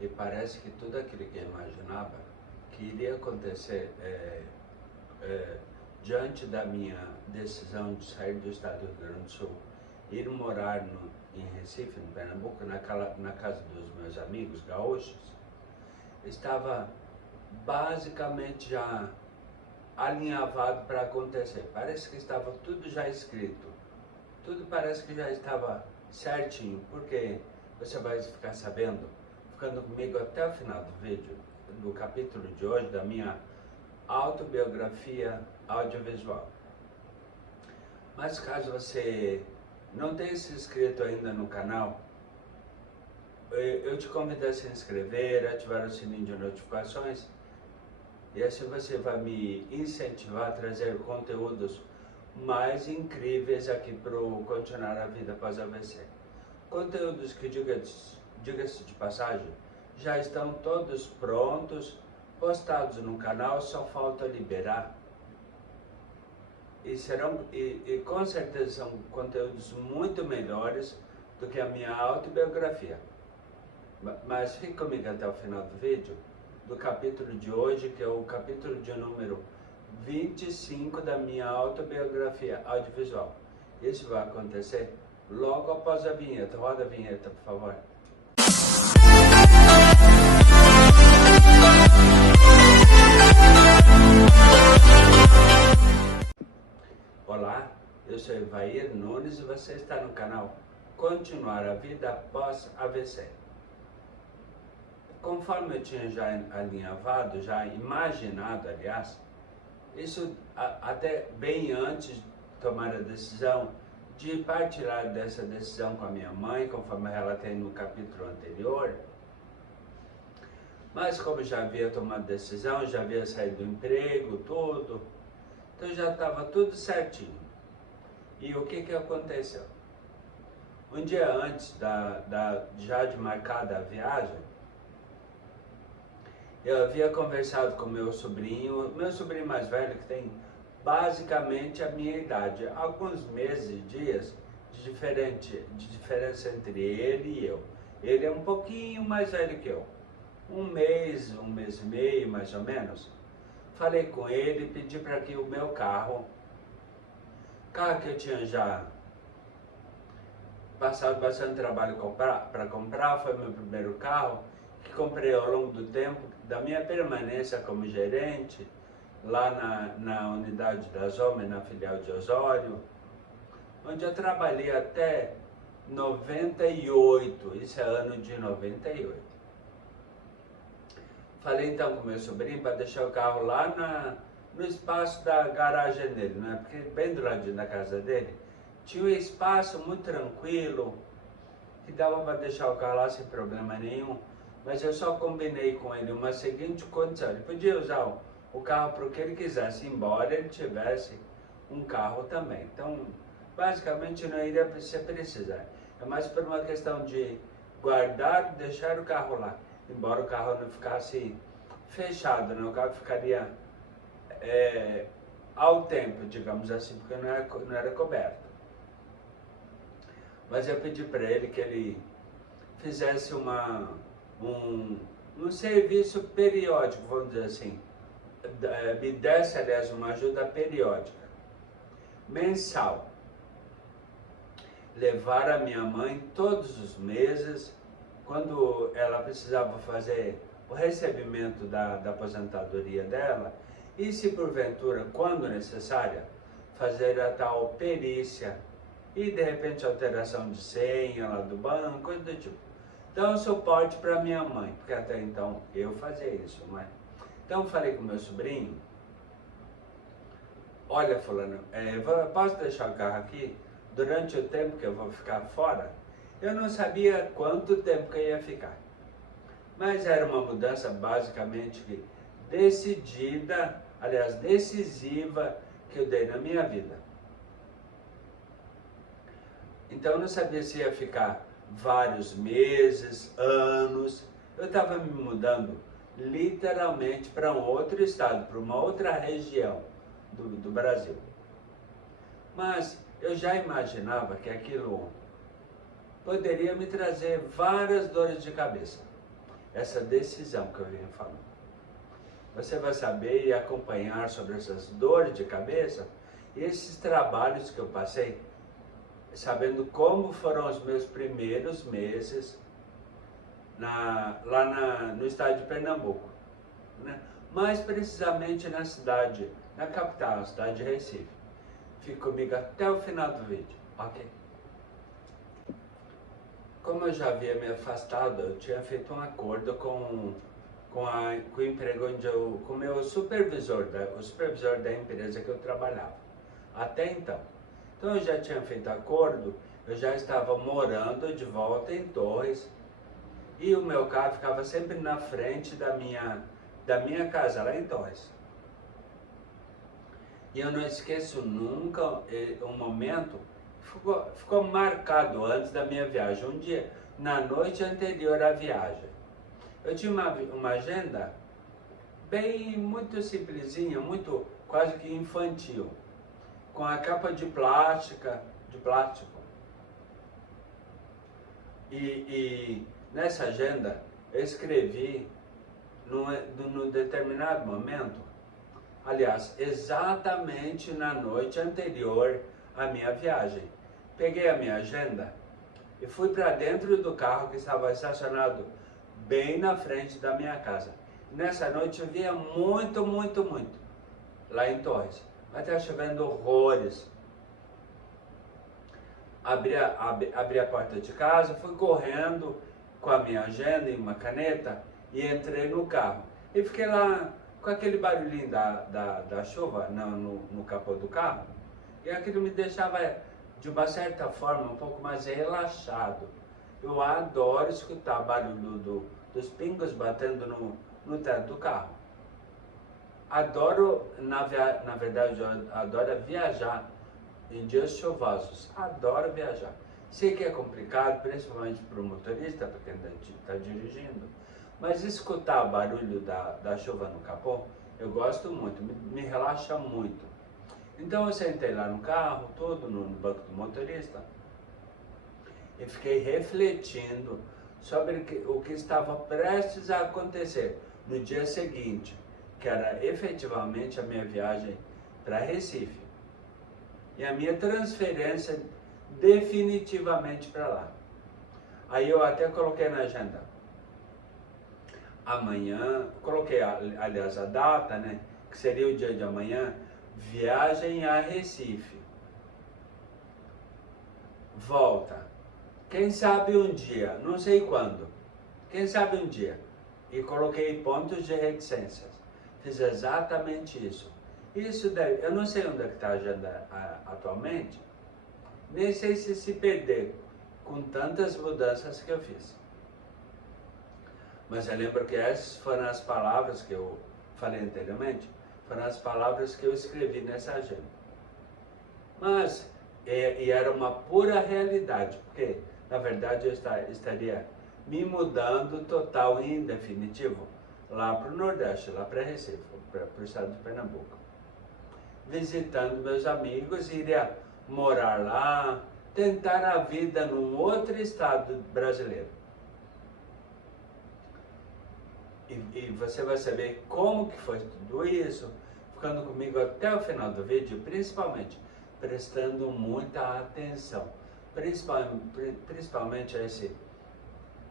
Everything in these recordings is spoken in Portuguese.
E parece que tudo aquilo que eu imaginava que iria acontecer diante da minha decisão de sair do estado do Rio Grande do Sul, ir morar em Recife, no Pernambuco, na casa dos meus amigos gaúchos, estava basicamente já alinhavado para acontecer. Parece que estava tudo já escrito, tudo parece que já estava certinho, porque você vai ficar sabendo, ficando comigo até o final do vídeo, do capítulo de hoje, da minha autobiografia audiovisual. Mas caso você não tenha se inscrito ainda no canal, eu te convido a se inscrever, ativar o sininho de notificações, e assim você vai me incentivar a trazer conteúdos mais incríveis aqui para o Continuar a Vida Após AVC. Conteúdos que, diga-se de passagem, já estão todos prontos, postados no canal, só falta liberar. E com certeza são conteúdos muito melhores do que a minha autobiografia. Mas fique comigo até o final do vídeo, do capítulo de hoje, que é o capítulo de número 25 da minha autobiografia audiovisual. Isso vai acontecer logo após a vinheta. Roda a vinheta, por favor. Olá, eu sou Evair Nunes e você está no canal Continuar a Vida Após AVC. Conforme eu tinha já alinhavado, já imaginado, aliás, isso até bem antes de tomar a decisão de partilhar dessa decisão com a minha mãe, conforme relatei no capítulo anterior. Mas como já havia tomado decisão, já havia saído do emprego, tudo, então já estava tudo certinho. E o que aconteceu? Um dia antes já de marcada a viagem, eu havia conversado com meu sobrinho mais velho, que tem basicamente a minha idade, alguns meses, dias de diferença entre ele e eu. Ele é um pouquinho mais velho que eu, um mês e meio mais ou menos. Falei com ele, pedi para que o meu carro que eu tinha já passado bastante trabalho para comprar, foi meu primeiro carro, que comprei ao longo do tempo da minha permanência como gerente, lá na unidade da Zoma, na filial de Osório, onde eu trabalhei até 98, isso é ano de 98. Falei então com meu sobrinho para deixar o carro lá no espaço da garagem dele, né? Porque bem do ladinho da casa dele tinha um espaço muito tranquilo, que dava para deixar o carro lá sem problema nenhum. Mas eu só combinei com ele uma seguinte condição: ele podia usar o carro para o que ele quisesse, embora ele tivesse um carro também. Então, basicamente não iria precisar. É mais por uma questão de guardar, deixar o carro lá, embora o carro não ficasse fechado, né? O carro ficaria ao tempo, digamos assim, porque não era coberto. Mas eu pedi para ele que ele fizesse um serviço periódico, vamos dizer assim, me desse, aliás, uma ajuda periódica, mensal. Levar a minha mãe todos os meses, quando ela precisava fazer o recebimento da aposentadoria dela, e se porventura, quando necessária, fazer a tal perícia e de repente alteração de senha lá do banco, coisa do tipo. Então suporte para minha mãe, porque até então eu fazia isso, não é? Então falei com meu sobrinho: olha fulano, posso deixar o carro aqui durante o tempo que eu vou ficar fora? Eu não sabia quanto tempo que eu ia ficar, mas era uma mudança basicamente decidida, aliás decisiva, que eu dei na minha vida. Então eu não sabia se ia ficar vários meses, anos. Eu estava me mudando literalmente para um outro estado, para uma outra região do Brasil. Mas eu já imaginava que aquilo poderia me trazer várias dores de cabeça. essa decisão que eu venho falando. Você vai saber e acompanhar sobre essas dores de cabeça e esses trabalhos que eu passei, sabendo como foram os meus primeiros meses no estado de Pernambuco, né? Mais precisamente na cidade, na capital, na cidade de Recife. Fique comigo até o final do vídeo, ok? Como eu já havia me afastado, eu tinha feito um acordo com o emprego com o meu supervisor, o supervisor da empresa que eu trabalhava, até então. Então eu já tinha feito acordo, eu já estava morando de volta em Torres, e o meu carro ficava sempre na frente da minha casa, lá em Torres. E eu não esqueço nunca um momento que ficou marcado antes da minha viagem. Um dia, na noite anterior à viagem, eu tinha uma agenda muito simplesinha, muito quase que infantil, com a capa de plástico. E nessa agenda eu escrevi num determinado momento, aliás, exatamente na noite anterior à minha viagem, peguei a minha agenda e fui para dentro do carro que estava estacionado bem na frente da minha casa. Nessa noite eu via muito lá em Torres, mas estava chovendo horrores. Abri a porta de casa, fui correndo com a minha agenda e uma caneta e entrei no carro. E fiquei lá com aquele barulhinho da chuva no capô do carro. E aquilo me deixava, de uma certa forma, um pouco mais relaxado. Eu adoro escutar barulho dos pingos batendo no teto do carro. Adoro, na verdade, eu adoro viajar em dias chuvosos. Adoro viajar. Sei que é complicado, principalmente para o motorista, porque ainda está dirigindo, mas escutar o barulho da chuva no capô, eu gosto muito, me relaxa muito. Então eu sentei lá no carro, todo no banco do motorista, e fiquei refletindo sobre o que estava prestes a acontecer no dia seguinte, que era efetivamente a minha viagem para Recife e a minha transferência definitivamente para lá. Aí eu até coloquei na agenda amanhã, coloquei aliás a data, né, que seria o dia de amanhã, viagem a Recife, volta, quem sabe um dia, não sei quando, quem sabe um dia. E coloquei pontos de reticências, fiz exatamente isso. Isso deve, eu não sei onde está a agenda atualmente, nem sei se perder com tantas mudanças que eu fiz. Mas eu lembro que essas foram as palavras que eu falei anteriormente, foram as palavras que eu escrevi nessa agenda. Mas, e era uma pura realidade, porque na verdade eu estaria me mudando total e em definitivo lá para o Nordeste, lá para Recife, para o estado de Pernambuco. Visitando meus amigos, iria morar lá, tentar a vida num outro estado brasileiro. E você vai saber como que foi tudo isso, ficando comigo até o final do vídeo, principalmente prestando muita atenção, principalmente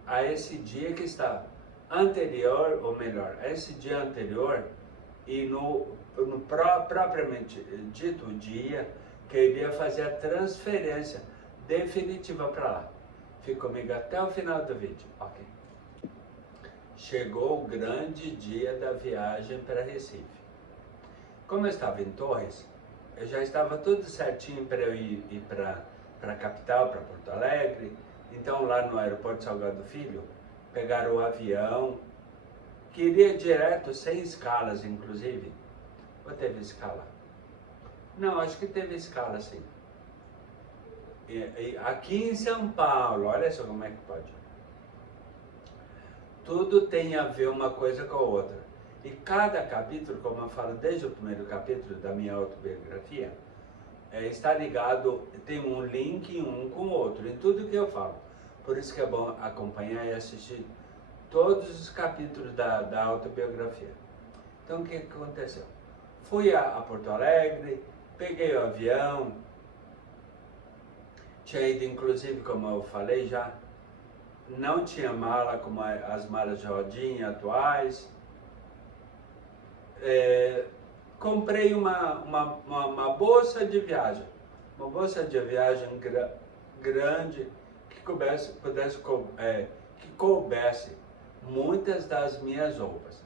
a esse dia que está anterior, ou melhor, a esse dia anterior e no propriamente dito dia que eu iria fazer a transferência definitiva para lá. Fique comigo até o final do vídeo, ok? Chegou o grande dia da viagem para Recife. Como eu estava em Torres, eu já estava tudo certinho para eu ir para a capital, para Porto Alegre. Então lá no aeroporto Salgado Filho, pegar o avião, que iria direto, sem escalas inclusive. Ou teve escala? Não, acho que teve escala sim. E aqui em São Paulo, olha só como é que pode. Tudo tem a ver uma coisa com a outra. E cada capítulo, como eu falo desde o primeiro capítulo da minha autobiografia, está ligado, tem um link um com o outro, em tudo que eu falo. Por isso que é bom acompanhar e assistir todos os capítulos da autobiografia. Então o que aconteceu? Fui a Porto Alegre, peguei o avião, tinha ido inclusive, como eu falei já, não tinha mala como as malas de rodinha atuais. Comprei uma bolsa de viagem, grande que que coubesse muitas das minhas roupas.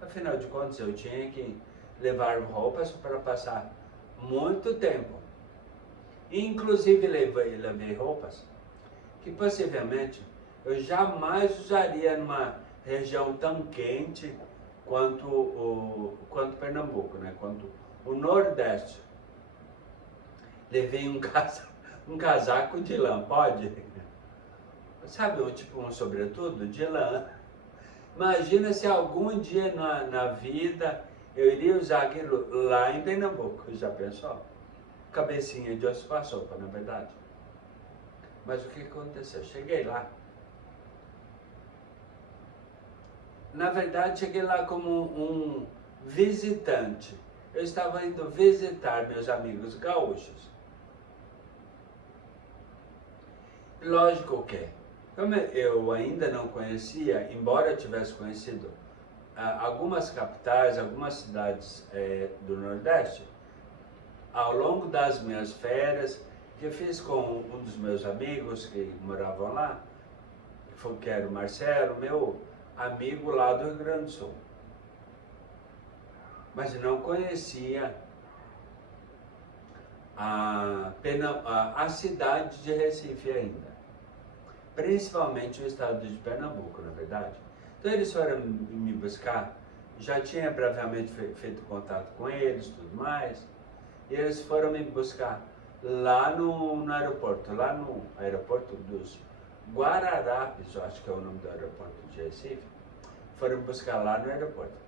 Afinal de contas, eu tinha que levar roupas para passar muito tempo. Inclusive levei roupas que possivelmente eu jamais usaria numa região tão quente quanto Pernambuco, né? Quanto o Nordeste. Levei um casaco de lã, pode? Sabe, um sobretudo de lã. Imagina se algum dia na vida eu iria usar aquilo lá em Pernambuco, já pensou? Cabecinha de osso para sopa, na verdade. Mas o que aconteceu? Cheguei lá. Na verdade, cheguei lá como um visitante. Eu estava indo visitar meus amigos gaúchos. Lógico que, como eu ainda não conhecia, embora eu tivesse conhecido algumas capitais, algumas cidades do Nordeste, ao longo das minhas férias, que eu fiz com um dos meus amigos que moravam lá, que era o Marcelo, meu amigo lá do Rio Grande do Sul. Mas não conhecia a cidade de Recife ainda. Principalmente o estado de Pernambuco, na verdade. Então eles foram me buscar, já tinha previamente feito contato com eles, tudo mais, e eles foram me buscar lá no aeroporto, lá no aeroporto dos Guararapes, eu acho que é o nome do aeroporto de Recife, foram me buscar lá no aeroporto.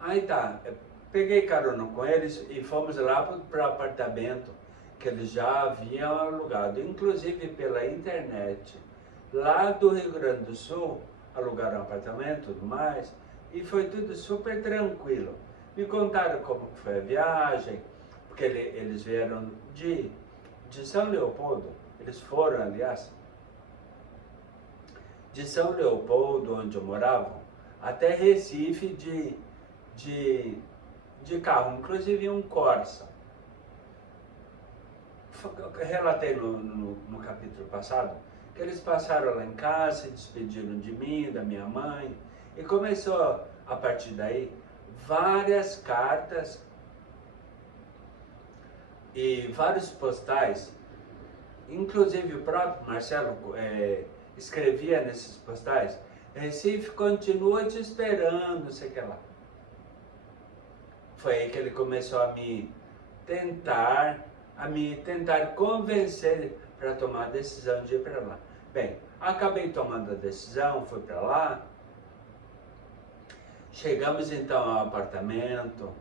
Aí tá, peguei carona com eles e fomos lá para o apartamento que eles já haviam alugado, inclusive pela internet, lá do Rio Grande do Sul, alugaram um apartamento e tudo mais, e foi tudo super tranquilo. Me contaram como foi a viagem, porque eles vieram de São Leopoldo, eles foram, aliás, de São Leopoldo, onde eu morava, até Recife de carro, inclusive um Corsa. Relatei no capítulo passado que eles passaram lá em casa, se despediram de mim, da minha mãe, e começou a partir daí várias cartas e vários postais, inclusive o próprio Marcelo escrevia nesses postais: Recife continua te esperando, não sei o que lá. Foi aí que ele começou a me tentar convencer para tomar a decisão de ir para lá. Bem, acabei tomando a decisão, fui para lá. Chegamos então ao apartamento,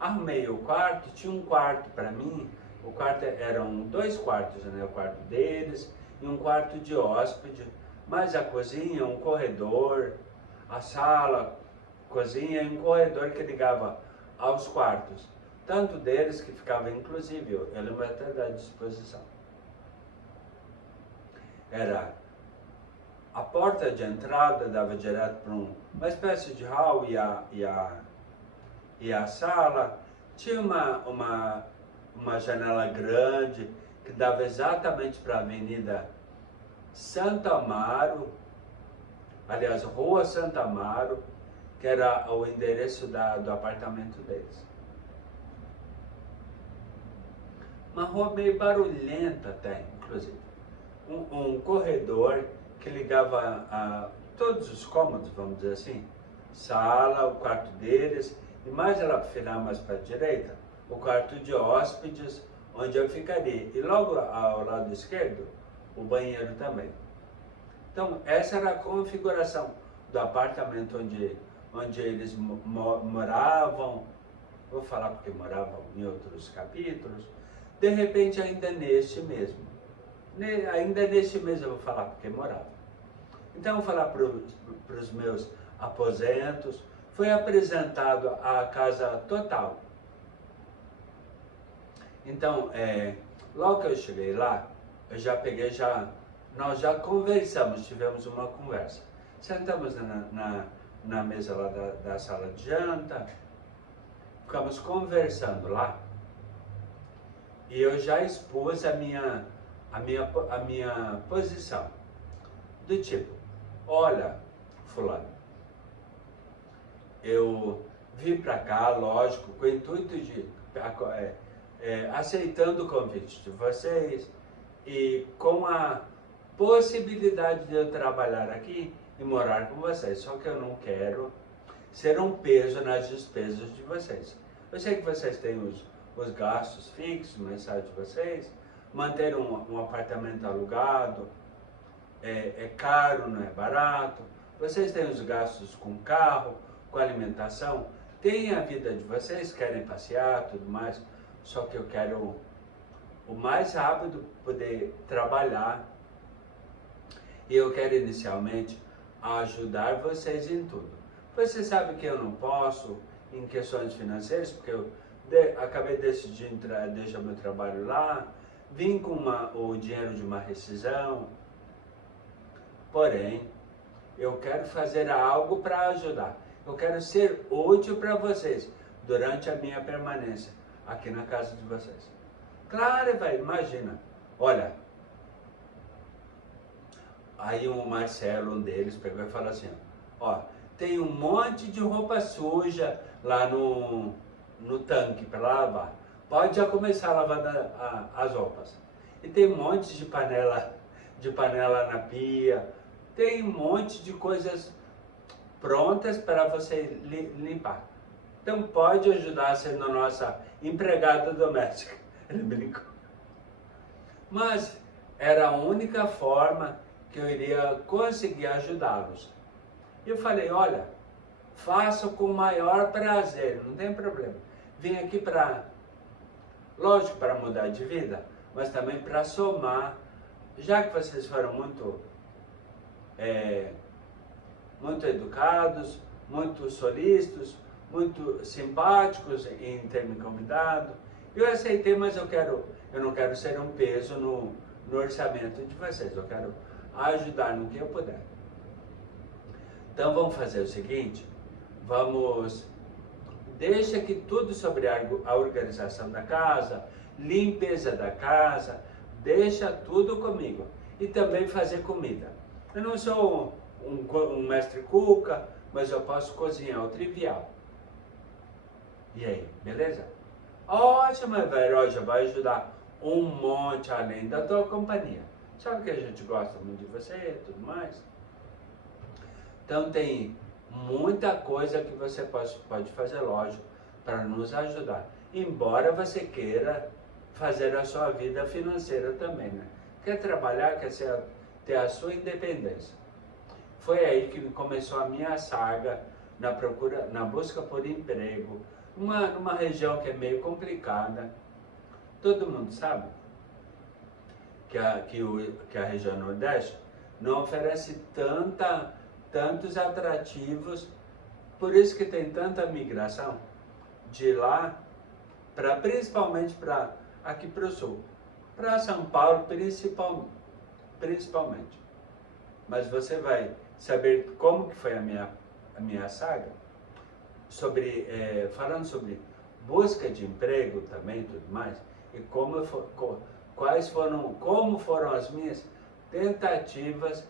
arrumei o quarto, tinha um quarto para mim, o quarto eram 2 quartos, né? O quarto deles e um quarto de hóspede, mais a cozinha, um corredor, a sala, cozinha e um corredor que ligava aos quartos. Tanto deles que ficava, inclusive, eu lembro até da disposição. Era a porta de entrada, dava direto para uma espécie de hall e a sala. Tinha uma janela grande que dava exatamente para a Avenida Santo Amaro, aliás, Rua Santo Amaro, que era o endereço do apartamento deles. Uma rua meio barulhenta até, inclusive. Um corredor que ligava a todos os cômodos, vamos dizer assim, sala, o quarto deles, e mais lá para o final, mais para a direita, o quarto de hóspedes, onde eu ficaria. E logo ao lado esquerdo, o banheiro também. Então, essa era a configuração do apartamento onde eles moravam. Vou falar porque moravam em outros capítulos. De repente, ainda neste mesmo. Ainda neste mês eu vou falar porque morava. Então eu vou falar para os meus aposentos. Foi apresentado a casa total. Então, logo que eu cheguei lá, eu já peguei, nós já conversamos, tivemos uma conversa. Sentamos na mesa lá da sala de janta, ficamos conversando lá, e eu já expus a minha posição, do tipo, olha, fulano, eu vim para cá, lógico, com o intuito de aceitando o convite de vocês e com a possibilidade de eu trabalhar aqui e morar com vocês. Só que eu não quero ser um peso nas despesas de vocês. Eu sei que vocês têm os gastos fixos mensais de vocês, manter um apartamento alugado é caro, não é barato. Vocês têm os gastos com carro, com alimentação, tem a vida de vocês, querem passear, tudo mais. Só que eu quero o mais rápido poder trabalhar e eu quero inicialmente ajudar vocês em tudo. Você sabe que eu não posso em questões financeiras, porque eu acabei decidindo deixar meu trabalho lá, vim com o dinheiro de uma rescisão, porém eu quero fazer algo para ajudar. Eu quero ser útil para vocês durante a minha permanência aqui na casa de vocês. Claro, velho, imagina. Olha, aí o Marcelo, um deles, pegou e falou assim, ó, tem um monte de roupa suja lá no tanque para lavar. Pode já começar a lavar as roupas. E tem um monte de panela na pia. Tem um monte de coisas prontas para você limpar. Então pode ajudar sendo a nossa empregada doméstica. Ele brincou. Mas era a única forma que eu iria conseguir ajudá-los. E eu falei, olha, faço com o maior prazer, não tem problema. Vim aqui lógico, para mudar de vida, mas também para somar, já que vocês foram muito educados, muito solícitos, muito simpáticos em ter me convidado. Eu aceitei, mas eu não quero ser um peso no orçamento de vocês, eu quero ajudar no que eu puder. Então vamos fazer o seguinte, deixa que tudo sobre a organização da casa, limpeza da casa, deixa tudo comigo. E também fazer comida. Eu não sou um mestre cuca, mas eu posso cozinhar o trivial. E aí, beleza? Ótimo, velho, já vai ajudar um monte além da tua companhia. Sabe que a gente gosta muito de você e tudo mais? Então tem muita coisa que você pode fazer, lógico, para nos ajudar. Embora você queira fazer a sua vida financeira também, né? Quer trabalhar, quer ter a sua independência. Foi aí que começou a minha saga na busca por emprego, numa região que é meio complicada. Todo mundo sabe que a região Nordeste não oferece tantos atrativos, por isso que tem tanta migração de lá, principalmente para aqui para o sul, para São Paulo principalmente. Mas você vai saber como que foi a minha saga, falando sobre busca de emprego também, tudo mais, e como foram as minhas tentativas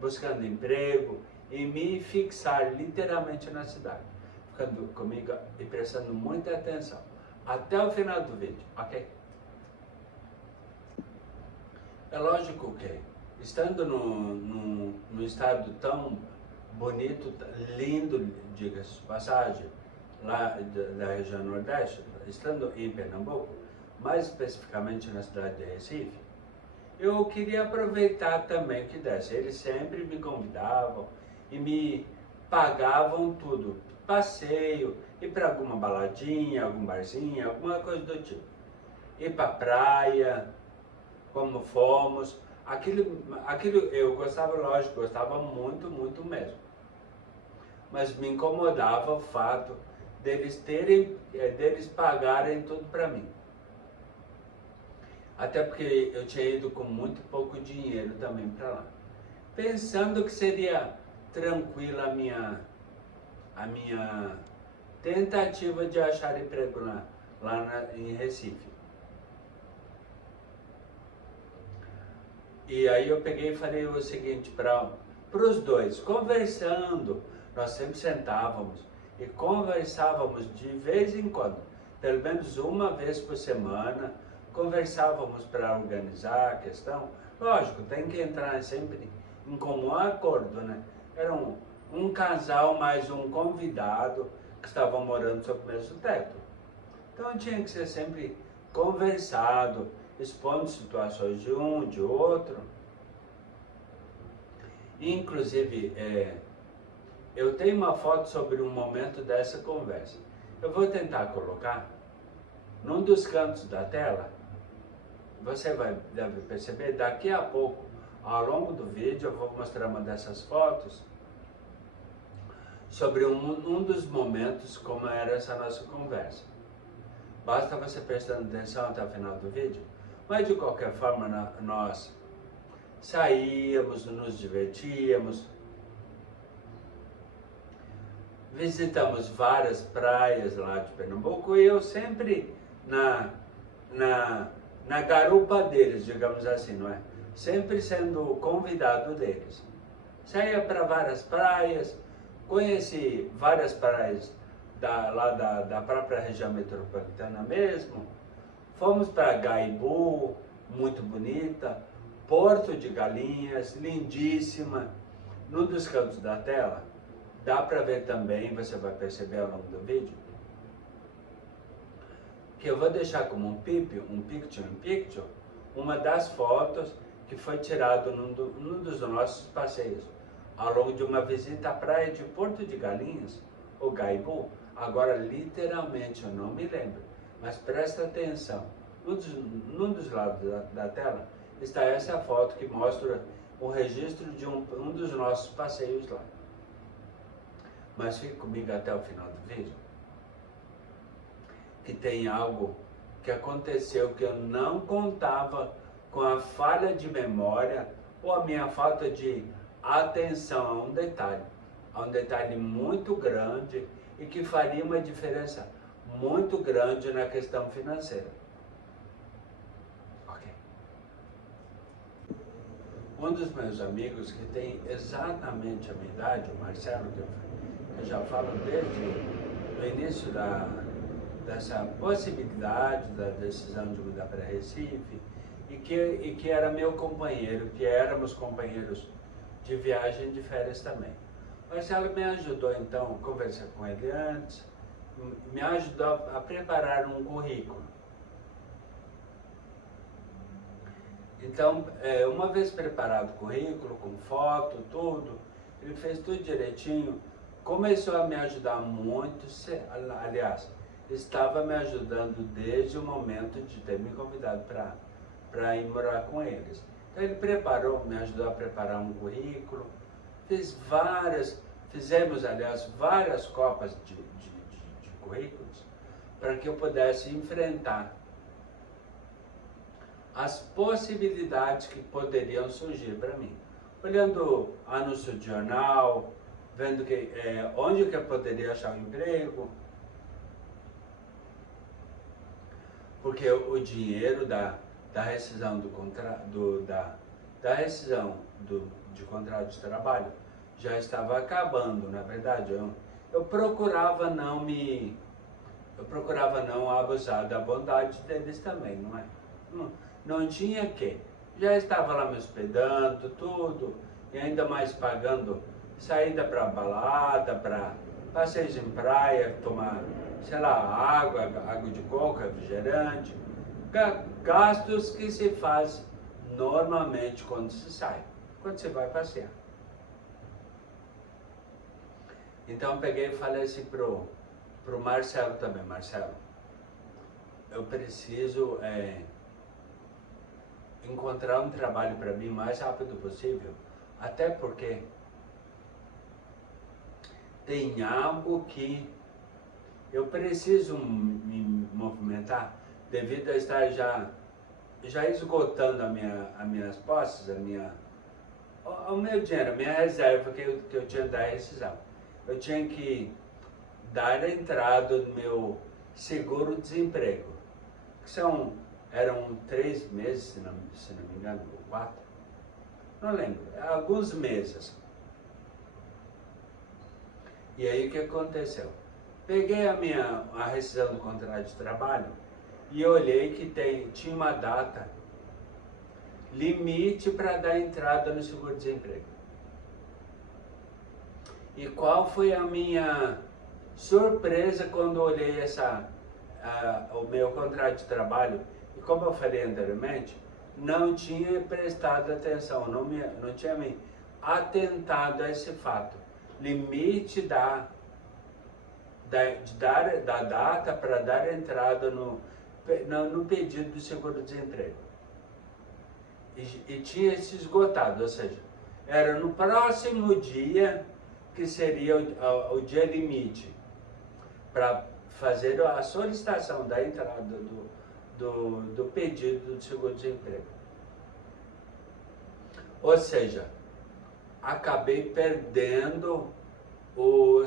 buscando emprego e me fixar literalmente na cidade, ficando comigo e prestando muita atenção até o final do vídeo, ok? É lógico que, estando num estado tão bonito, lindo, diga-se de passagem, lá da região Nordeste, estando em Pernambuco, mais especificamente na cidade de Recife, eu queria aproveitar também o que desse. Eles sempre me convidavam e me pagavam tudo, passeio, ir para alguma baladinha, algum barzinho, alguma coisa do tipo. Ir para praia, como fomos. Aquilo eu gostava, lógico, gostava muito, muito mesmo. Mas me incomodava o fato deles pagarem tudo para mim. Até porque eu tinha ido com muito pouco dinheiro também para lá. Pensando que seria tranquila a minha tentativa de achar emprego em Recife. E aí eu peguei e falei o seguinte para os dois, conversando, nós sempre sentávamos e conversávamos de vez em quando, pelo menos uma vez por semana, conversávamos para organizar a questão. Lógico, tem que entrar sempre em comum acordo, né? Era um casal mais um convidado que estavam morando sob o mesmo teto. Então tinha que ser sempre conversado, expondo situações de um, de outro. Inclusive, eu tenho uma foto sobre um momento dessa conversa. Eu vou tentar colocar num dos cantos da tela. Você deve perceber, daqui a pouco, ao longo do vídeo, eu vou mostrar uma dessas fotos sobre um dos momentos como era essa nossa conversa. Basta você prestando atenção até o final do vídeo. Mas de qualquer forma, nós saíamos, nos divertíamos, visitamos várias praias lá de Pernambuco e eu sempre na garupa deles, digamos assim, não é? Sempre sendo convidado deles. Saía para várias praias, conheci várias praias da própria região metropolitana mesmo. Fomos para Gaibu, muito bonita, Porto de Galinhas, lindíssima. Num dos cantos da tela, dá para ver também, você vai perceber ao longo do vídeo, que eu vou deixar como um picture in picture, uma das fotos que foi tirado num dos nossos passeios, ao longo de uma visita à praia de Porto de Galinhas, ou Gaibu. Agora, literalmente, eu não me lembro, mas presta atenção, num dos lados da tela está essa foto que mostra o registro de um dos nossos passeios lá. Mas fique comigo até o final do vídeo, que tem algo que aconteceu que eu não contava com a falha de memória ou a minha falta de atenção a um detalhe muito grande e que faria uma diferença muito grande na questão financeira. Ok. Um dos meus amigos que tem exatamente a minha idade, o Marcelo, que eu já falo desde o início dessa possibilidade da decisão de mudar para Recife, e que era meu companheiro, que éramos companheiros de viagem de férias também. Marcelo me ajudou então, conversar com ele antes, me ajudou a preparar um currículo. Então, uma vez preparado o currículo, com foto, tudo, ele fez tudo direitinho, começou a me ajudar muito, aliás, estava me ajudando desde o momento de ter me convidado para ir morar com eles. Então ele me ajudou a preparar um currículo, fizemos aliás várias copas de currículos para que eu pudesse enfrentar as possibilidades que poderiam surgir para mim. Olhando anúncio de jornal, vendo onde que eu poderia achar um emprego, porque o dinheiro da rescisão da rescisão de contrato de trabalho já estava acabando, na verdade. Eu procurava não abusar da bondade deles também, não é? Não tinha que. Já estava lá me hospedando, tudo, e ainda mais pagando saída para balada, para passeios em praia, tomar, sei lá, água de coco, refrigerante, gastos que se faz normalmente quando se sai, quando você vai passear. Então eu peguei e falei assim pro Marcelo também: Marcelo, eu preciso encontrar um trabalho para mim o mais rápido possível, até porque tem algo que eu preciso me movimentar devido a estar já esgotando as minhas posses, o meu dinheiro, a minha reserva que eu tinha da rescisão. Eu tinha que dar a entrada no meu seguro-desemprego, que eram 3 meses, se não me engano, ou 4, não lembro, alguns meses. E aí o que aconteceu? Peguei a rescisão do contrato de trabalho e olhei que tinha uma data limite para dar entrada no seguro-desemprego. E qual foi a minha surpresa quando olhei o meu contrato de trabalho? E como eu falei anteriormente, não tinha prestado atenção, não tinha me atentado a esse fato. Limite da data para dar entrada no pedido do seguro-desemprego. E tinha se esgotado, ou seja, era no próximo dia que seria o dia limite para fazer a solicitação da entrada do pedido do seguro-desemprego. Ou seja, acabei perdendo o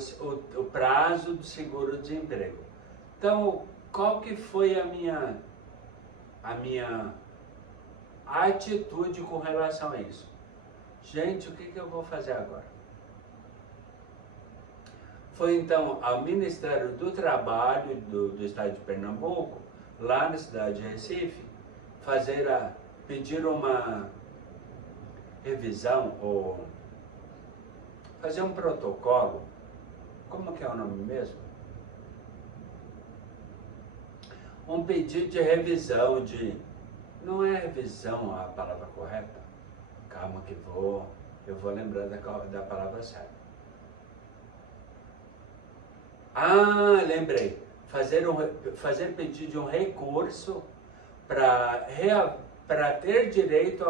prazo do seguro-desemprego. Então, qual que foi a minha atitude com relação a isso? Gente, o que eu vou fazer agora? Foi então ao Ministério do Trabalho do Estado de Pernambuco, lá na cidade de Recife, pedir uma revisão ou fazer um protocolo. Como que é o nome mesmo? Um pedido de revisão não é revisão a palavra correta? Calma que eu vou lembrar da palavra certa. Lembrei. Fazer pedido de um recurso para ter direito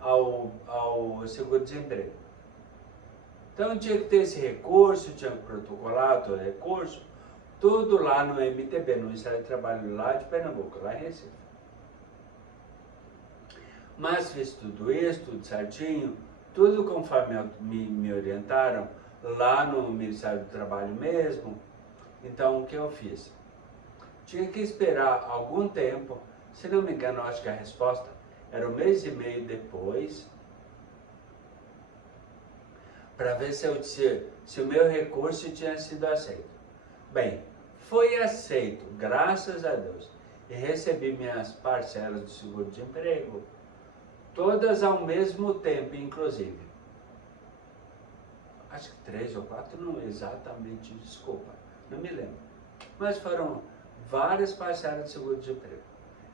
ao seguro-desemprego. Então tinha que ter esse recurso, tinha que protocolar todo o recurso, tudo lá no MTB, no Ministério do Trabalho lá de Pernambuco, lá em Recife. Mas fiz tudo isso, tudo certinho, tudo conforme me orientaram, lá no Ministério do Trabalho mesmo. Então o que eu fiz? Tinha que esperar algum tempo, se não me engano, acho que a resposta era 1 mês e meio depois, para ver se o meu recurso tinha sido aceito. Bem, foi aceito, graças a Deus, e recebi minhas parcelas do seguro-desemprego, todas ao mesmo tempo, inclusive. Acho que 3 ou 4, não exatamente, desculpa, não me lembro. Mas foram várias parcelas de seguro-desemprego.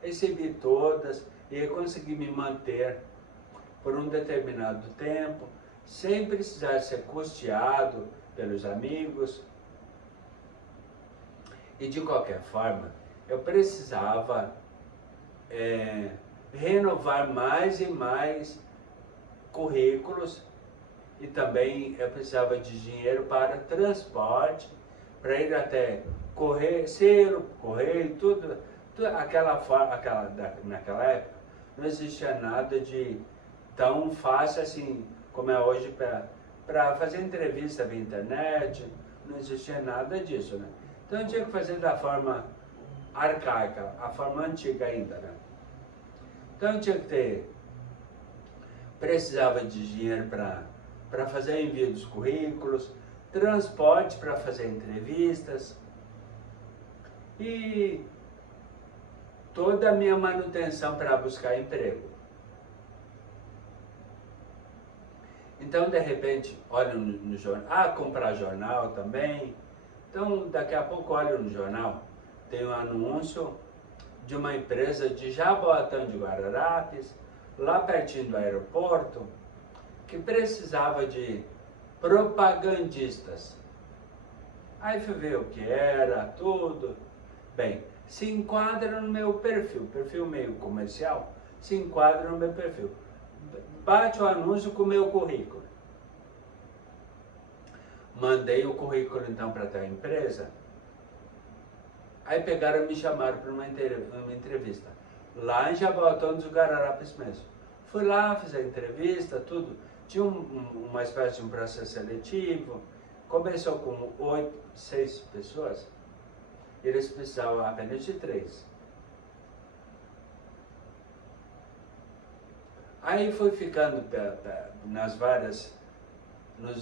Recebi todas e consegui me manter por um determinado tempo, sem precisar ser custeado pelos amigos. E de qualquer forma, eu precisava renovar mais e mais currículos, e também eu precisava de dinheiro para transporte, para ir até correio, tudo naquela época não existia nada de tão fácil assim como é hoje para fazer entrevista via internet, não existia nada disso, né? Então eu tinha que fazer da forma arcaica, a forma antiga ainda, né? Então eu tinha que precisava de dinheiro para fazer envio dos currículos, transporte para fazer entrevistas e toda a minha manutenção para buscar emprego. Então, de repente, olho no jornal, comprar jornal também. Então, daqui a pouco olho no jornal, tem um anúncio de uma empresa de Jaboatão de Guararapes, lá pertinho do aeroporto, que precisava de propagandistas. Aí fui ver o que era, tudo. Bem, se enquadra no meu perfil meio comercial, se enquadra no meu perfil. Bate o anúncio com o meu currículo. Mandei o currículo então para a empresa. Aí pegaram e me chamaram para uma entrevista. Lá em Jaboatão dos Guararapes mesmo. Fui lá, fiz a entrevista, tudo. Tinha uma espécie de um processo seletivo. Começou com 6 pessoas. Eles precisavam apenas de 3. Aí foi ficando nos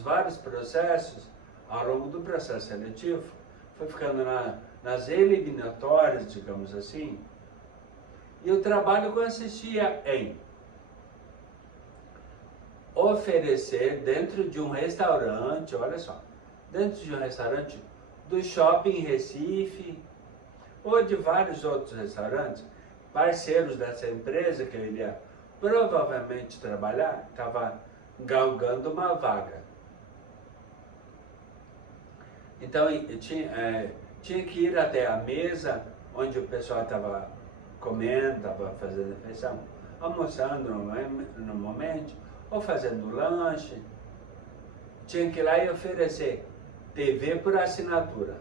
vários processos, ao longo do processo seletivo, foi ficando nas eliminatórias, digamos assim, e o trabalho consistia em oferecer dentro de um restaurante, olha só, dentro de um restaurante do Shopping Recife, ou de vários outros restaurantes, parceiros dessa empresa que eu iria provavelmente trabalhar, estava galgando uma vaga. Então eu tinha que ir até a mesa onde o pessoal estava comendo, estava fazendo refeição, almoçando no momento, ou fazendo lanche. Tinha que ir lá e oferecer TV por assinatura.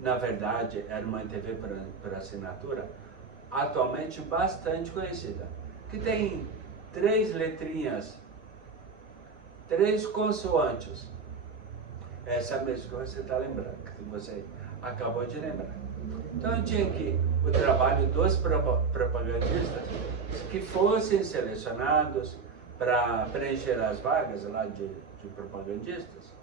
Na verdade, era uma TV por assinatura atualmente bastante conhecida, que tem 3 letrinhas, 3 consoantes. Essa mesmo que você está lembrando, que você acabou de lembrar. Então eu tinha que o trabalho dos propagandistas que fossem selecionados para preencher as vagas lá de propagandistas,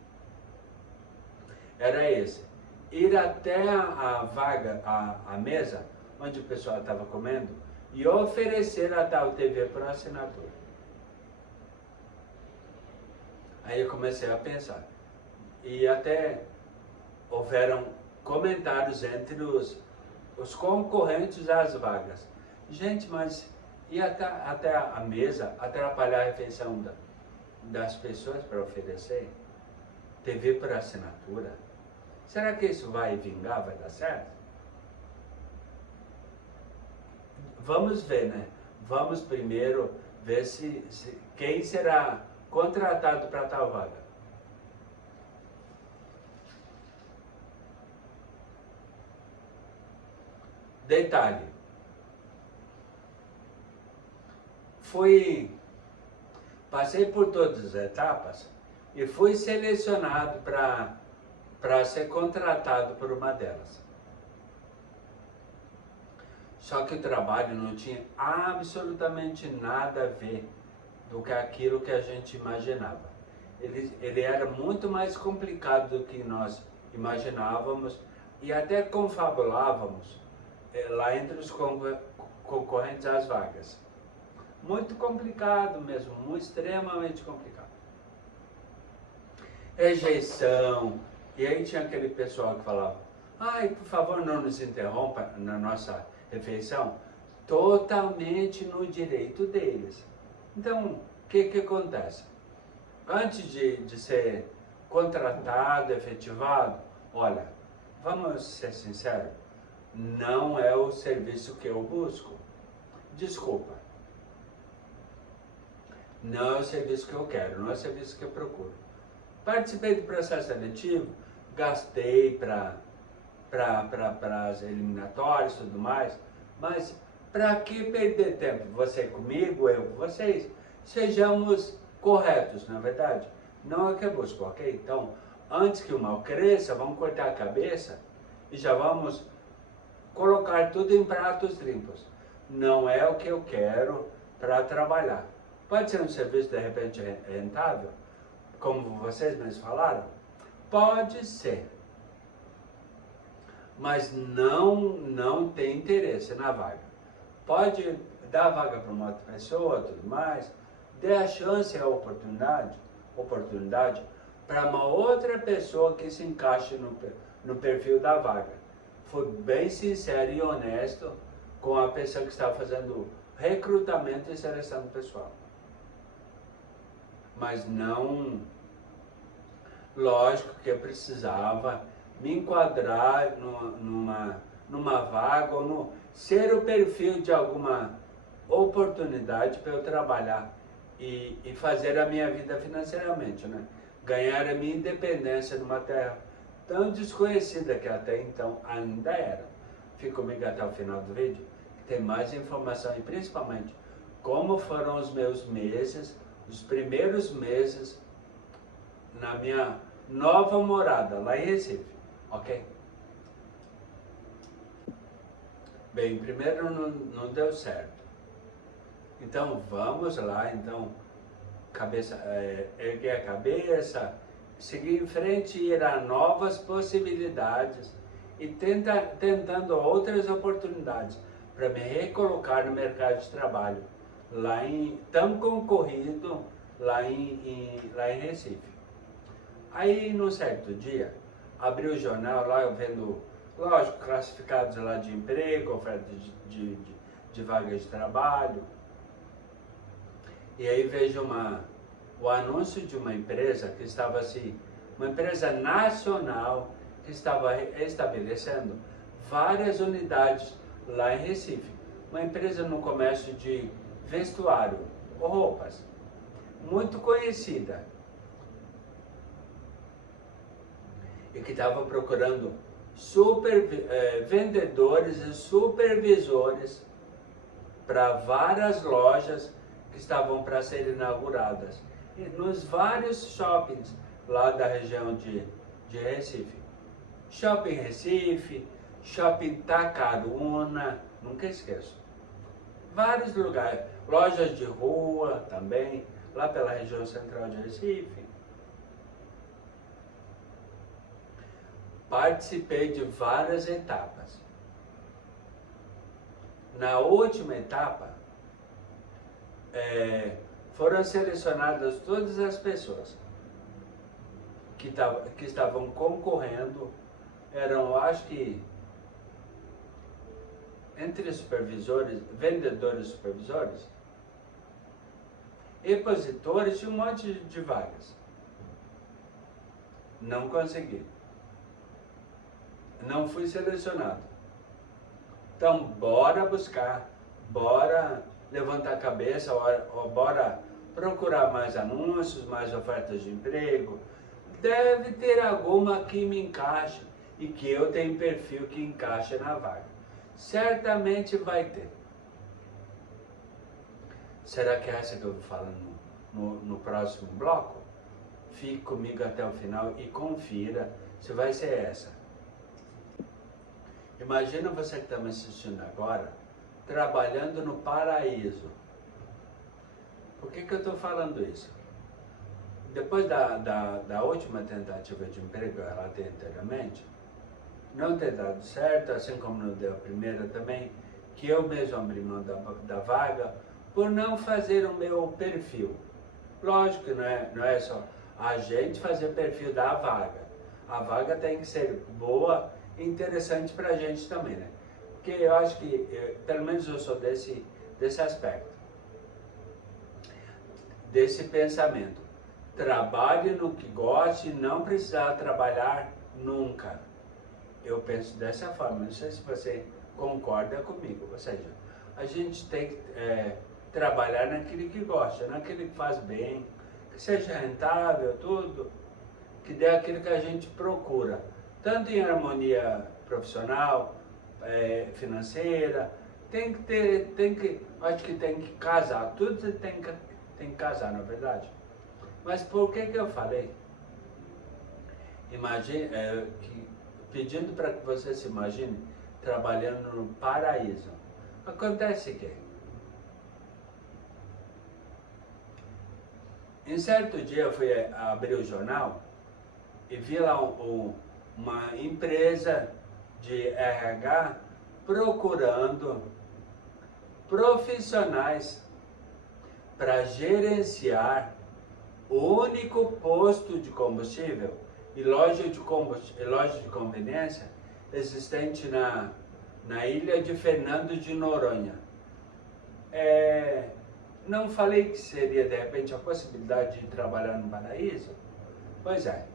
era esse. Ir até a vaga, a mesa, onde o pessoal estava comendo, e oferecer a tal TV por assinatura. Aí eu comecei a pensar. E até houveram comentários entre os concorrentes às vagas. Gente, mas e até a mesa atrapalhar a refeição das pessoas para oferecer? TV por assinatura? Será que isso vai vingar, vai dar certo? Vamos ver, né? Vamos primeiro ver quem será contratado para tal vaga. Detalhe. Passei por todas as etapas e fui selecionado para ser contratado por uma delas. Só que o trabalho não tinha absolutamente nada a ver do que aquilo que a gente imaginava. Ele era muito mais complicado do que nós imaginávamos e até confabulávamos lá entre os concorrentes às vagas. Muito complicado mesmo, extremamente complicado. Rejeição. E aí tinha aquele pessoal que falava: ai, por favor, não nos interrompa na nossa refeição. Totalmente no direito deles. Então, o que acontece? Antes de ser contratado, efetivado, olha, vamos ser sinceros, não é o serviço que eu busco. Desculpa. Não é o serviço que eu quero, não é o serviço que eu procuro. Participei do processo seletivo, gastei para as eliminatórias e tudo mais, mas para que perder tempo? Você comigo, eu com vocês? Sejamos corretos, na verdade. Não é o que eu busco, ok? Então, antes que o mal cresça, vamos cortar a cabeça e já vamos colocar tudo em pratos limpos. Não é o que eu quero para trabalhar. Pode ser um serviço de repente rentável, como vocês mesmos falaram? Pode ser. Mas não tem interesse na vaga. Pode dar vaga para uma outra pessoa, tudo mais, dê a chance, a oportunidade para uma outra pessoa que se encaixe no perfil da vaga. Foi bem sincero e honesto com a pessoa que estava fazendo recrutamento e seleção do pessoal. Mas não, lógico que eu precisava me enquadrar numa vaga ou ser o perfil de alguma oportunidade para eu trabalhar e fazer a minha vida financeiramente, né? Ganhar a minha independência numa terra tão desconhecida que até então ainda era. Fique comigo até o final do vídeo, que tem mais informação e principalmente como foram os meus meses, os primeiros meses na minha nova morada lá em Recife, ok? Bem, primeiro não deu certo. Então vamos lá, então erguer a cabeça, seguir em frente e ir a novas possibilidades e tentando outras oportunidades para me recolocar no mercado de trabalho tão concorrido lá em Recife. Aí, num certo dia, abri o jornal lá, eu vendo, lógico, classificados lá de emprego, oferta de vagas de trabalho. E aí vejo o anúncio de uma empresa que estava assim, uma empresa nacional que estava estabelecendo várias unidades lá em Recife. Uma empresa no comércio de vestuário, roupas, muito conhecida. E que estava procurando vendedores e supervisores para várias lojas que estavam para ser inauguradas e nos vários shoppings lá da região de Recife. Shopping Recife, Shopping Tacaruna, nunca esqueço. Vários lugares, lojas de rua também, lá pela região central de Recife. Participei de várias etapas. Na última etapa, foram selecionadas todas as pessoas que estavam concorrendo, eram, acho que, entre supervisores, vendedores e supervisores, expositores de um monte de vagas. Não consegui. Não fui selecionado. Então, bora buscar, bora levantar a cabeça, bora procurar mais anúncios, mais ofertas de emprego. Deve ter alguma que me encaixe e que eu tenho perfil que encaixa na vaga. Certamente vai ter. Será que é essa que eu vou falar no próximo bloco? Fique comigo até o final e confira se vai ser essa. Imagina você que está me assistindo agora, trabalhando no paraíso. Por que eu estou falando isso? Depois da última tentativa de emprego que eu relatei anteriormente, não ter dado certo, assim como não deu a primeira também, que eu mesmo abri mão da vaga, por não fazer o meu perfil. Lógico que não é só a gente fazer perfil da vaga. A vaga tem que ser boa e interessante para a gente também, né? Porque eu acho que, pelo menos eu sou desse aspecto, desse pensamento. Trabalhe no que goste e não precisar trabalhar nunca. Eu penso dessa forma, não sei se você concorda comigo. Ou seja, a gente tem que trabalhar naquilo que gosta, naquilo que faz bem, que seja rentável, tudo, que dê aquilo que a gente procura, tanto em harmonia profissional, financeira. Acho que tem que casar, tudo tem que casar, na verdade. Mas por que eu falei? Imagine, pedindo para que você se imagine trabalhando no paraíso. Acontece que, em certo dia eu fui abrir o jornal e vi lá uma empresa de RH procurando profissionais para gerenciar o único posto de combustível e loja de conveniência existente na ilha de Fernando de Noronha. Não falei que seria de repente a possibilidade de trabalhar no paraíso? Pois é.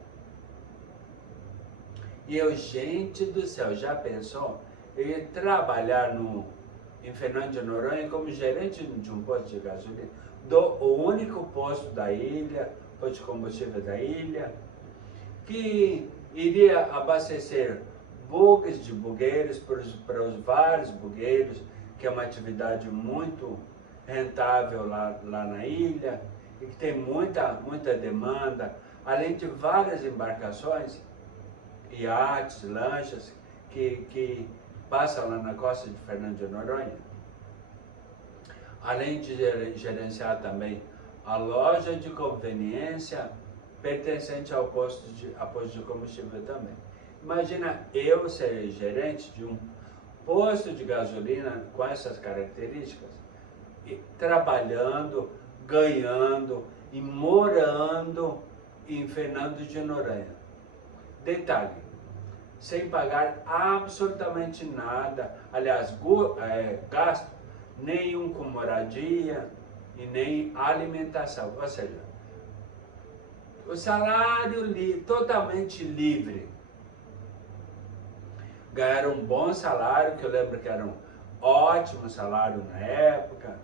E eu, gente do céu, já pensou? Eu ia trabalhar em Fernando de Noronha como gerente de um posto de gasolina, o único posto da ilha, posto de combustível da ilha, que iria abastecer bugs de bugueiros para os vários bugueiros, que é uma atividade muito rentável lá na ilha e que tem muita demanda, além de várias embarcações, iates, lanchas, que passam lá na costa de Fernando de Noronha. Além de gerenciar também a loja de conveniência pertencente ao posto de combustível também. Imagina eu ser gerente de um posto de gasolina com essas características, trabalhando, ganhando e morando em Fernando de Noronha. Detalhe, sem pagar absolutamente nada, aliás, gasto nenhum com moradia e nem alimentação, ou seja, o salário totalmente livre. Ganharam um bom salário, que eu lembro que era um ótimo salário na época.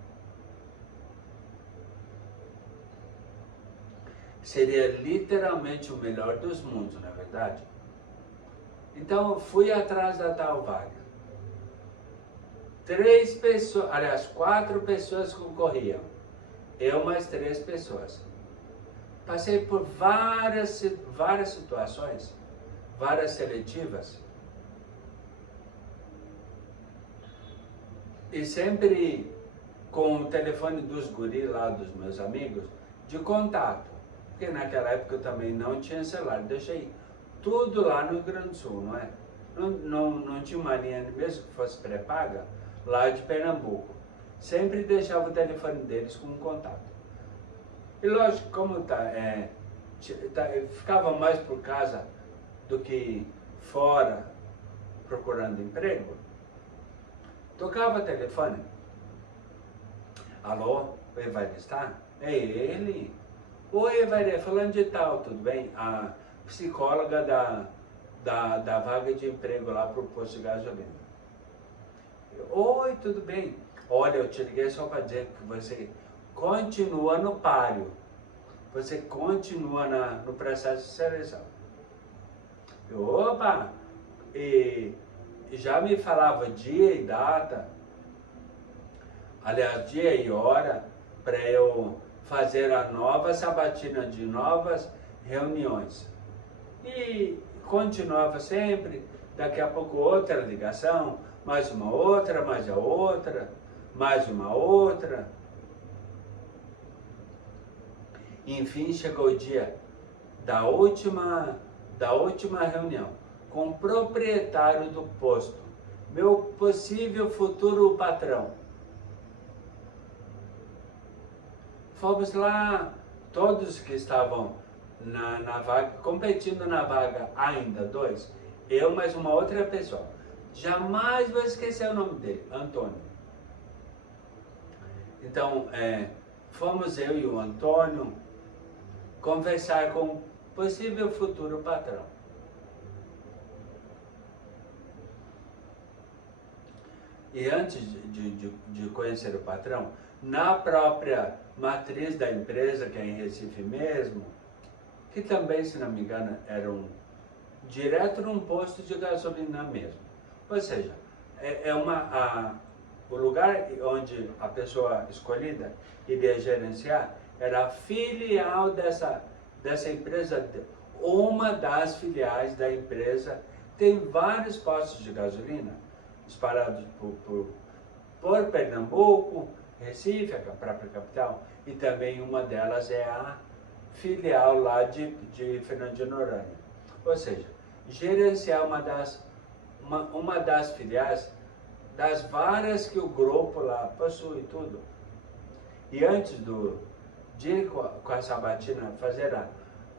Seria literalmente o melhor dos mundos, na verdade. Então eu fui atrás da tal vaga. 4 pessoas concorriam. Eu mais 3 pessoas. Passei por várias situações, várias seletivas. E sempre com o telefone dos guris lá, dos meus amigos, de contato. Porque naquela época eu também não tinha celular. Deixei tudo lá no Rio Grande do Sul, não é? Não tinha uma linha mesmo que fosse pré-paga, lá de Pernambuco. Sempre deixava o telefone deles com contato. E lógico, como eu ficava mais por casa do que fora procurando emprego, tocava o telefone. Alô, o Evair está? É ele? Oi, Evair, falando de tal, tudo bem? A psicóloga da vaga de emprego lá para o posto de gasolina. Oi, tudo bem? Olha, eu te liguei só para dizer que você continua no páreo. Você continua no processo de seleção. Opa! E já me falava dia e data, aliás, dia e hora, para eu fazer a nova sabatina de novas reuniões. E continuava sempre, daqui a pouco outra ligação, mais uma outra, mais a outra, mais uma outra. Enfim, chegou o dia da última reunião com o proprietário do posto, meu possível futuro patrão. Fomos lá, todos que estavam na vaga, competindo na vaga, ainda 2, eu mais uma outra pessoa. Jamais vou esquecer o nome dele, Antônio. Então, fomos eu e o Antônio conversar com o possível futuro patrão. E antes de conhecer o patrão, na própria matriz da empresa, que é em Recife mesmo, que também, se não me engano, era direto num posto de gasolina mesmo. Ou seja, o lugar onde a pessoa escolhida iria gerenciar era a filial dessa empresa, uma das filiais da empresa. Tem vários postos de gasolina espalhados por Pernambuco, Recife, a própria capital, e também uma delas é a filial lá de Fernando de Noronha. Ou seja, gerenciar uma das filiais das várias que o grupo lá possui tudo. E antes de ir com a sabatina fazer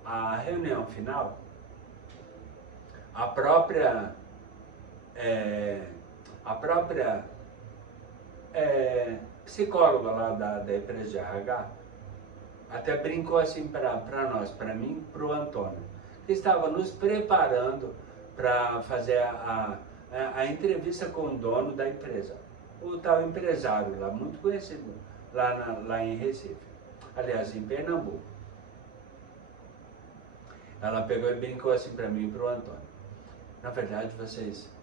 a reunião final, a própria psicóloga lá da empresa de RH até brincou assim para nós, para mim e para o Antônio, que estava nos preparando para fazer a entrevista com o dono da empresa. o tal empresário lá, muito conhecido lá em Recife, aliás, em Pernambuco. Ela pegou e brincou assim para mim e para o Antônio. Na verdade, vocês,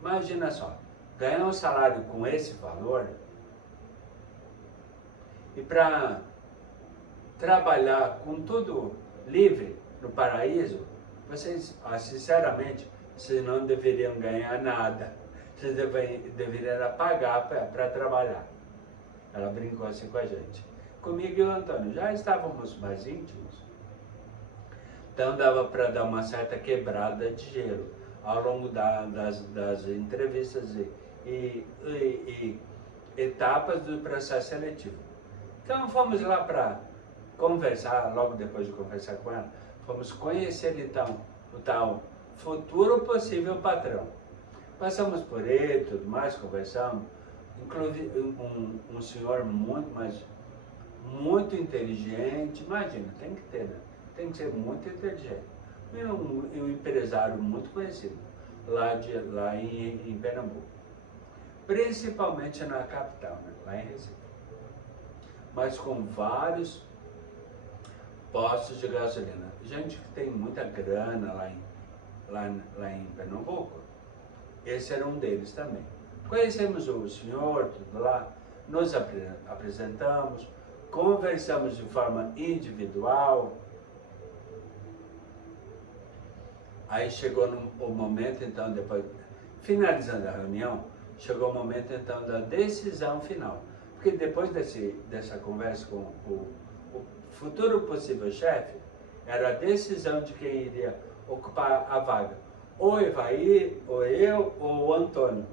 imagina só, ganhar um salário com esse valor e para trabalhar com tudo livre no paraíso, vocês, sinceramente, vocês não deveriam ganhar nada. Vocês deveriam pagar para trabalhar. Ela brincou assim com a gente. Comigo e o Antônio já estávamos mais íntimos. Então dava para dar uma certa quebrada de gelo ao longo das entrevistas e etapas do processo seletivo. Então fomos lá para conversar, logo depois de conversar com ela, fomos conhecer então o tal futuro possível patrão. Passamos por ele, tudo mais, conversamos, inclusive um senhor muito inteligente, imagina, tem que ter, né? Tem que ser muito inteligente. E um empresário muito conhecido lá em Pernambuco, principalmente na capital, né? Lá em Recife, mas com vários postos de gasolina. Gente que tem muita grana lá em Pernambuco, esse era um deles também. Conhecemos o senhor, tudo lá, nos apresentamos, conversamos de forma individual. Aí chegou o momento, então, depois, finalizando a reunião, chegou o momento, então, da decisão final. Porque depois dessa conversa com o futuro possível chefe, era a decisão de quem iria ocupar a vaga. Ou o Evair, ou eu, ou o Antônio.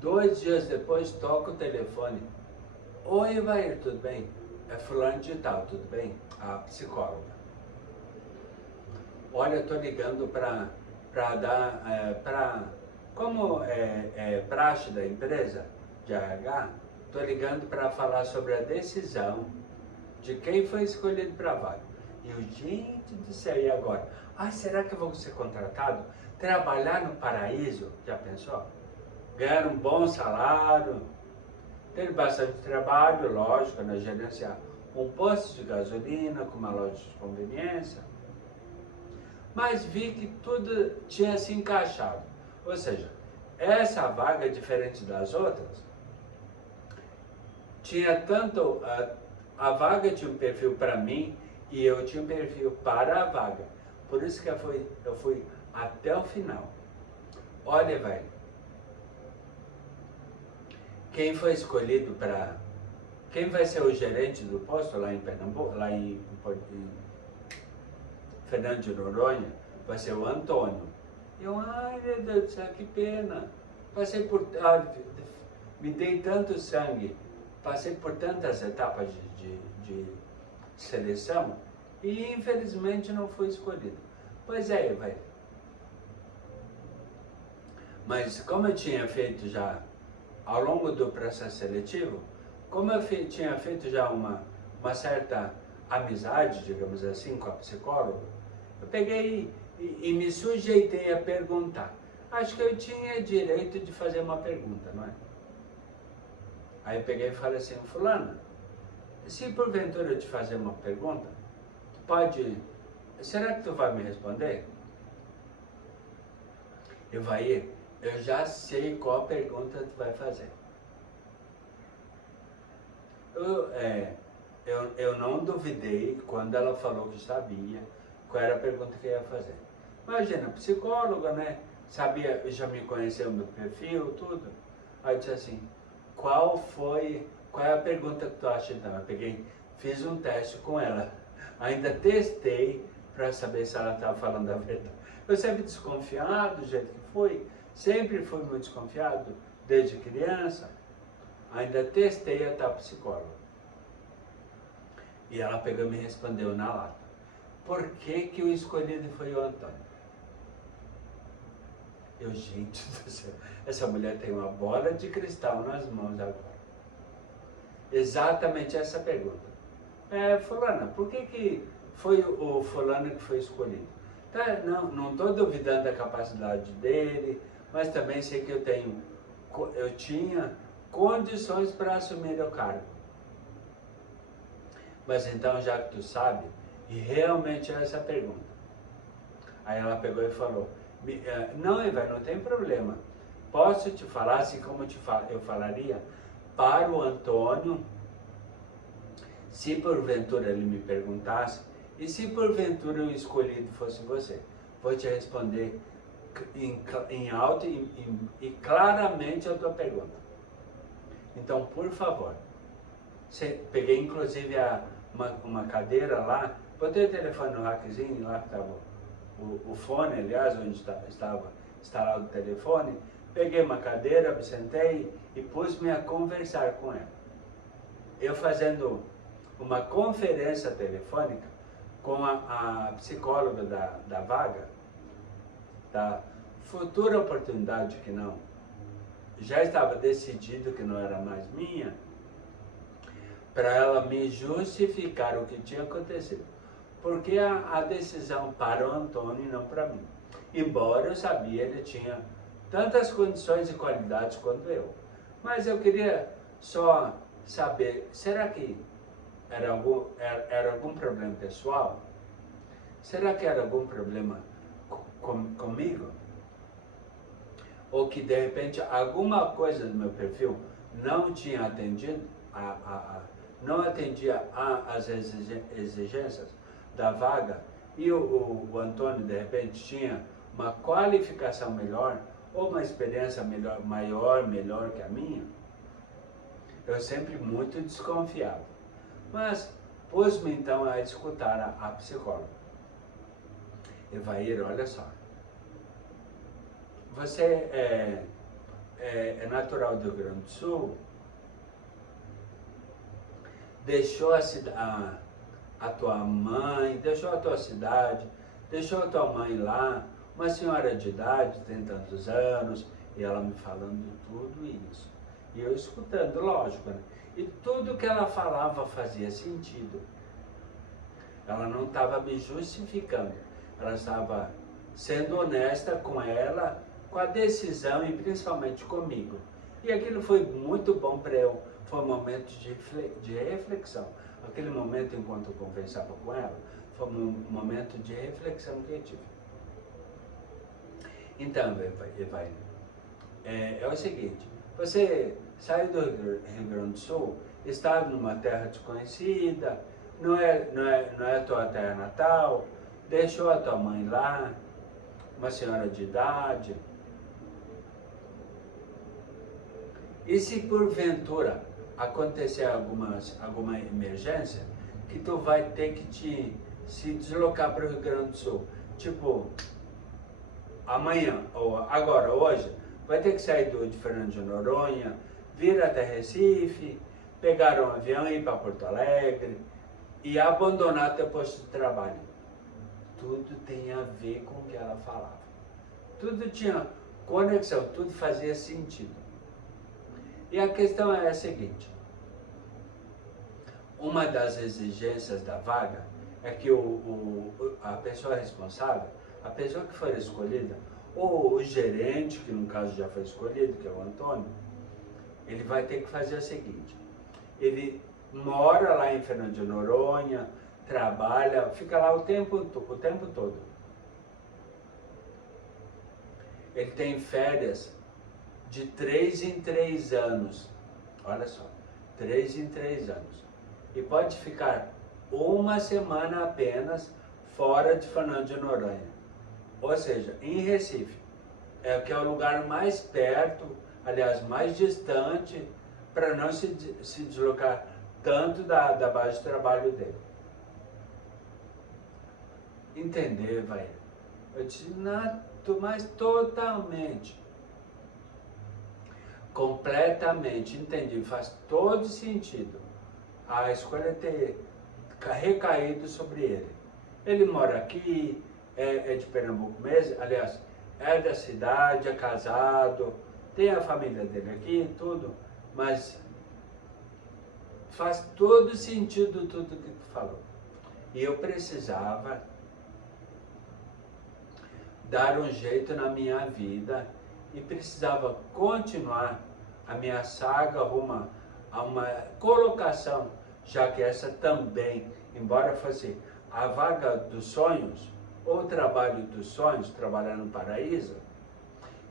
Dois dias depois, toca o telefone. Oi, Evair, tudo bem? É fulano de tal, tudo bem? A psicóloga. Olha, eu tô ligando para como é praxe da empresa de RH, tô ligando para falar sobre a decisão de quem foi escolhido para a vaga. E eu, gente do céu, e agora? Será que eu vou ser contratado? Trabalhar no paraíso? Já pensou? Ganhar um bom salário, ter bastante trabalho, lógico, na gerenciar um posto de gasolina com uma loja de conveniência. Mas vi que tudo tinha se encaixado. Ou seja, essa vaga, diferente das outras, tinha tanto a vaga tinha um perfil para mim e eu tinha um perfil para a vaga. Por isso que eu fui até o final. Olha, velho, quem foi escolhido para... Quem vai ser o gerente do posto lá em Pernambuco, lá em Fernando de Noronha, vai ser o Antônio. Eu, meu Deus do céu, que pena. Passei por... me dei tanto sangue, passei por tantas etapas de seleção e infelizmente não fui escolhido. Pois é, vai. Mas como eu tinha feito já, ao longo do processo seletivo, como eu tinha feito já uma certa amizade, digamos assim, com a psicóloga, eu peguei e me sujeitei a perguntar. Acho que eu tinha direito de fazer uma pergunta, não é? Aí eu peguei e falei assim, fulana, se porventura eu te fazer uma pergunta, tu pode... Será que tu vai me responder? Evair, eu já sei qual pergunta tu vai fazer. Eu não duvidei quando ela falou que sabia qual era a pergunta que eu ia fazer. Imagina, psicóloga, né? Sabia, já me conheceu meu perfil, tudo. Aí eu disse assim, qual é a pergunta que tu acha então? Eu peguei, fiz um teste com ela. Ainda testei para saber se ela estava falando a verdade. Eu sempre desconfiado do jeito que fui, sempre fui muito desconfiado desde criança. Ainda testei a tal psicóloga. E ela pegou e me respondeu na lata. Por que que o escolhido foi o Antônio? Eu, gente do céu, essa mulher tem uma bola de cristal nas mãos agora. Exatamente essa pergunta. Fulana, por que foi o fulano que foi escolhido? Tá, não estou duvidando da capacidade dele, mas também sei que eu tinha condições para assumir o cargo. Mas então, já que tu sabe, e realmente é essa pergunta. Aí ela pegou e falou, não, Eva, não tem problema. Posso te falar assim como eu falaria para o Antônio, se porventura ele me perguntasse, e se porventura o escolhido fosse você? Vou te responder em alto e claramente a tua pergunta. Então, por favor, peguei inclusive uma cadeira lá, botei o telefone no rackzinho, lá que estava o fone, aliás, onde estava instalado o telefone, peguei uma cadeira, me sentei e pus-me a conversar com ela. Eu fazendo uma conferência telefônica com a psicóloga da vaga, da futura oportunidade que não, já estava decidido que não era mais minha, para ela me justificar o que tinha acontecido. Porque a decisão para o Antônio e não para mim. Embora eu sabia ele tinha tantas condições e qualidades quanto eu. Mas eu queria só saber, será que era algum problema pessoal? Será que era algum problema comigo? Ou que de repente alguma coisa do meu perfil não tinha atendido, não atendia às exigências da vaga e o Antônio de repente tinha uma qualificação melhor ou uma experiência melhor que a minha? Eu sempre muito desconfiava. Mas pus-me então a escutar a psicóloga. Evair, olha só. Você é natural do Rio Grande do Sul? Deixou a tua mãe, deixou a tua cidade, deixou a tua mãe lá, uma senhora de idade, tem tantos anos, e ela me falando tudo isso. E eu escutando, lógico, né? E tudo que ela falava fazia sentido. Ela não estava me justificando, ela estava sendo honesta com ela, com a decisão e principalmente comigo. E aquilo foi muito bom para eu, foi um momento de reflexão. Aquele momento enquanto eu conversava com ela, foi um momento de reflexão que eu tive. Então, Evair, é o seguinte, você saiu do Rio Grande do Sul, está numa terra desconhecida, não é a tua terra natal, deixou a tua mãe lá, uma senhora de idade. E se porventura acontecer alguma emergência, que tu vai ter que se deslocar para o Rio Grande do Sul, tipo, amanhã, ou agora, hoje, vai ter que sair de Fernando de Noronha, vir até Recife, pegar um avião e ir para Porto Alegre e abandonar teu posto de trabalho. Tudo tem a ver com o que ela falava. Tudo tinha conexão, tudo fazia sentido. E a questão é a seguinte, uma das exigências da vaga é que a pessoa responsável, a pessoa que for escolhida, ou o gerente, que no caso já foi escolhido, que é o Antônio, ele vai ter que fazer o seguinte, ele mora lá em Fernando de Noronha, trabalha, fica lá o tempo todo. Ele tem férias de 3 em 3 anos, olha só, 3 em 3 anos. E pode ficar uma semana apenas fora de Fernando de Noronha. Ou seja, em Recife, que é o lugar mais perto, aliás, mais distante, para não se deslocar tanto da base de trabalho dele. Entender, vai? Eu disse, mas totalmente. Completamente, entendi, faz todo sentido a escolha ter recaído sobre ele. Ele mora aqui, é de Pernambuco mesmo, aliás, é da cidade, é casado, tem a família dele aqui e tudo, mas faz todo sentido tudo que tu falou. E eu precisava dar um jeito na minha vida e precisava continuar a minha saga rumo a uma colocação, já que essa também, embora fosse a vaga dos sonhos, ou o trabalho dos sonhos, trabalhar no paraíso,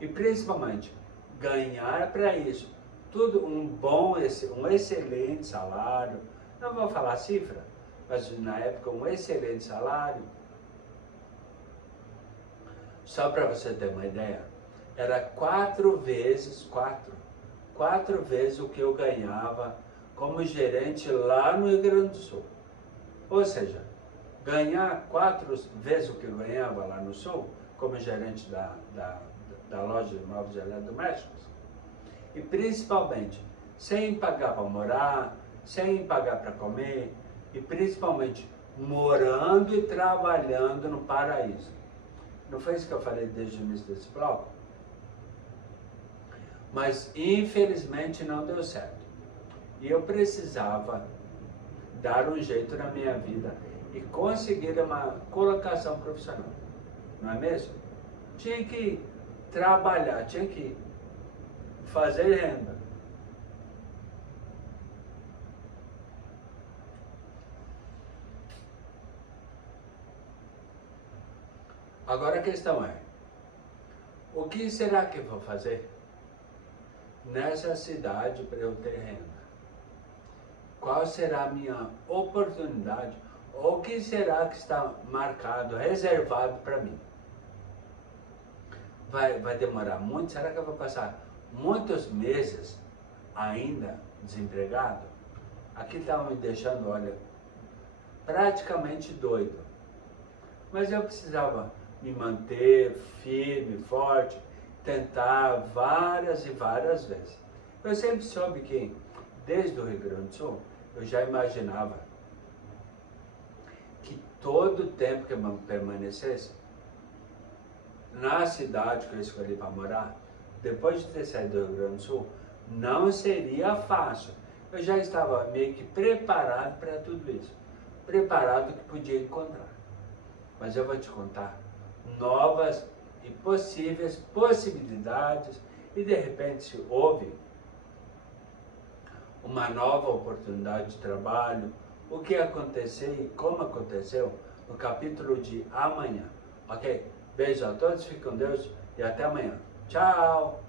e principalmente ganhar para isso tudo um excelente salário, não vou falar cifra, mas na época um excelente salário. Só para você ter uma ideia, era quatro vezes o que eu ganhava como gerente lá no Rio Grande do Sul. Ou seja, ganhar 4 vezes o que eu ganhava lá no Sul, como gerente da loja de móveis eletrodomésticos, e principalmente sem pagar para morar, sem pagar para comer, e principalmente morando e trabalhando no paraíso. Não foi isso que eu falei desde o início desse bloco? Mas infelizmente não deu certo. E eu precisava dar um jeito na minha vida e conseguir uma colocação profissional. Não é mesmo? Tinha que trabalhar, tinha que fazer renda. Agora a questão é, o que será que eu vou fazer nessa cidade para eu ter renda? Qual será a minha oportunidade? Ou o que será que está marcado, reservado para mim? Vai demorar muito? Será que eu vou passar muitos meses ainda desempregado? Aqui estava me deixando, olha, praticamente doido. Mas eu precisava me manter firme, forte, tentar várias e várias vezes. Eu sempre soube que, desde o Rio Grande do Sul, eu já imaginava que todo o tempo que eu permanecesse na cidade que eu escolhi para morar, depois de ter saído do Rio Grande do Sul, não seria fácil. Eu já estava meio que preparado para tudo isso. Preparado que podia encontrar. Mas eu vou te contar novas e possíveis possibilidades e de repente se houve uma nova oportunidade de trabalho, o que aconteceu e como aconteceu no capítulo de amanhã. Ok? Beijo a todos, fiquem com Deus e até amanhã. Tchau!